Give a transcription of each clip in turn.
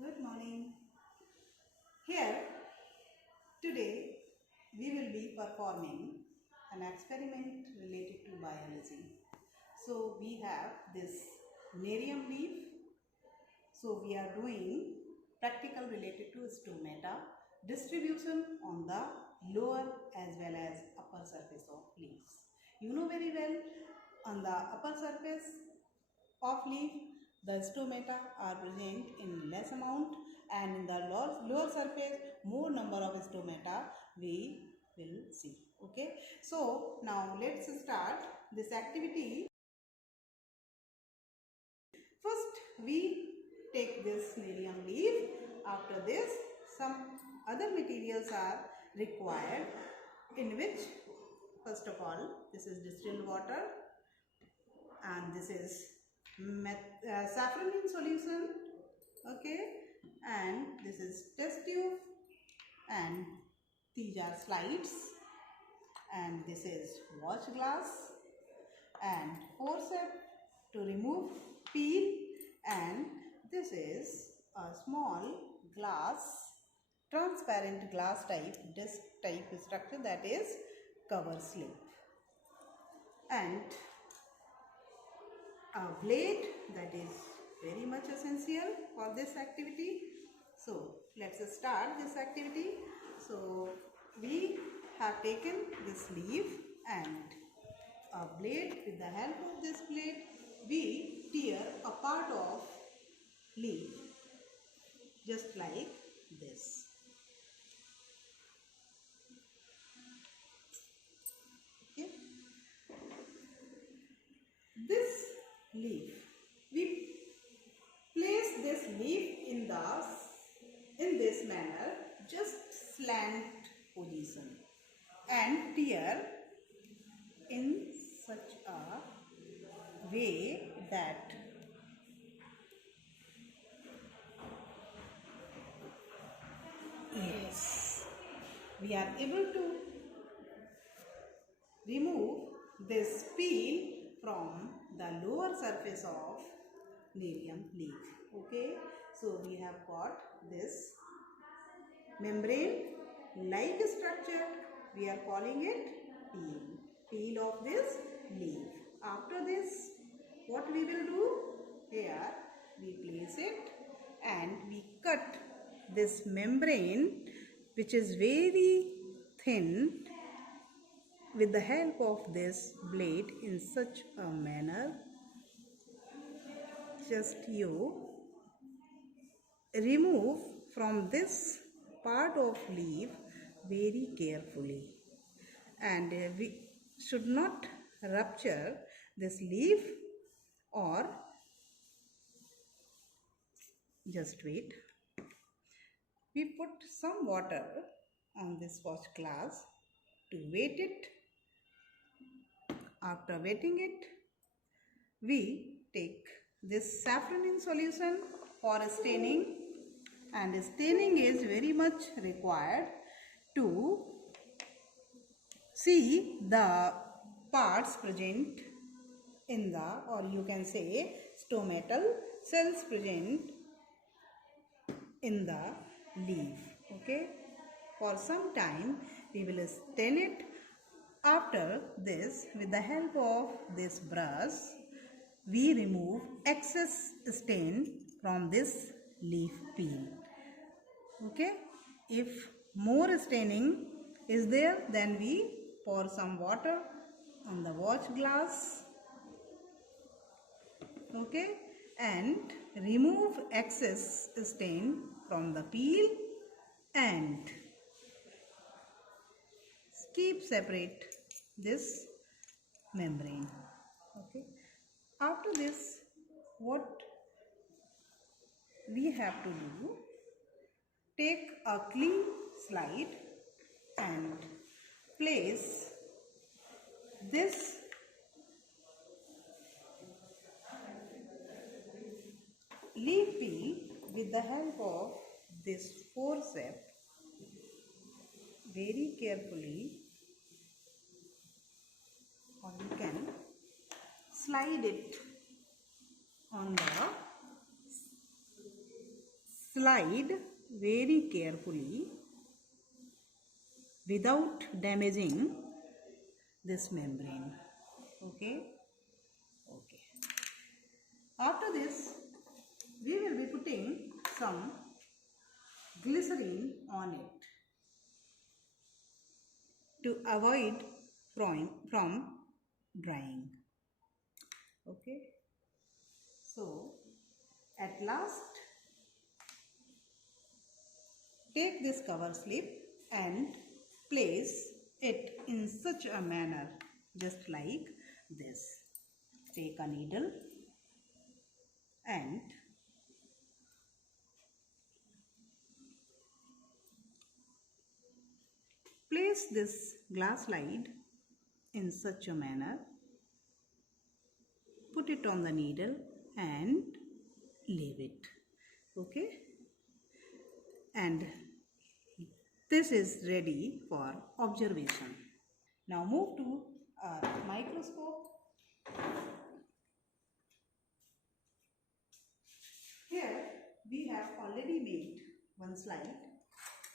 Good morning. Here, today, we will be performing an experiment related to biology. So, we have this nerium leaf. So, we are doing practical related to stomata, distribution on the lower as well as upper surface of leaves. You know very well, on the upper surface of leaf, the stomata are present in less amount, and in the lower surface more number of stomata we will see. Okay, so now let's start this activity. First we take this nerium leaf. After this some other materials are required, in which first of all this is distilled water, and this is saffron in solution. Okay, and this is test tube, and these are slides, and this is watch glass, and forceps to remove peel, and this is a small glass, transparent glass type disc type structure, that is cover slip, and a blade that is very much essential for this activity. So let's start this activity. So we have taken this leaf and a blade. With the help of this blade we tear a part of leaf just like this. Okay, this leaf, we place this leaf in this manner, just slant position, and tear in such a way that yes, we are able to remove this peel from the lower surface of nerium leaf. Okay, so we have got this membrane like structure. We are calling it peel of this leaf. After this, what we will do? Here we place it and we cut this membrane, which is very thin, with the help of this blade in such a manner. Just you remove from this part of leaf very carefully, and we should not rupture this leaf, or just wait. We put some water on this watch glass to wet it. After wetting it, we take this saffron in solution for staining, and staining is very much required to see the parts present in the, or you can say stomatal cells present in the leaf. Okay, for some time we will stain it. After this, with the help of this brush, we remove excess stain from this leaf peel. Okay, if more staining is there, then we pour some water on the watch glass. Okay, and remove excess stain from the peel and keep separate this membrane. Okay, after this, what we have to do, take a clean slide and place this leaf peel with the help of this forceps very carefully, or you can slide it on the slide very carefully without damaging this membrane. Okay. After this, we will be putting some glycerine on it to avoid from drying. Okay. So at last, take this cover slip and place it in such a manner, just like this. Take a needle and place this glass slide in such a manner. Put it on the needle and leave it. Okay. And this is ready for observation. Now move to our microscope. Here we have already made one slide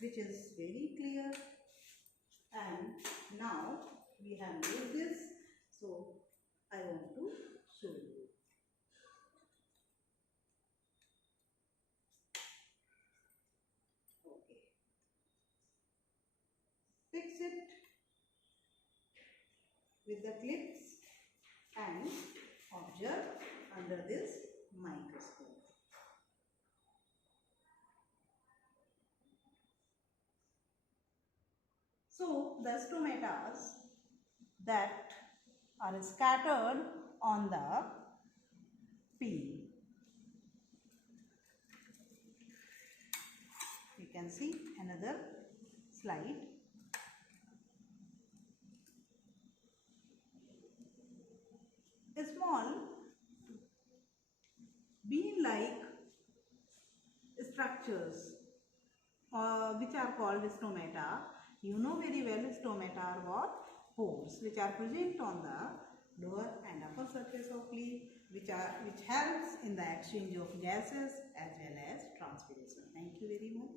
which is very clear, and now we have made this, so I want to show you. Okay. Fix it with the clips and observe under this microscope. So the stomatas that are scattered on the peel, you can see another slide. A small bean-like structures which are called stomata. You know very well stomata are what? Pores which are present on the lower and upper surface of leaf, which helps in the exchange of gases as well as transpiration. Thank you very much.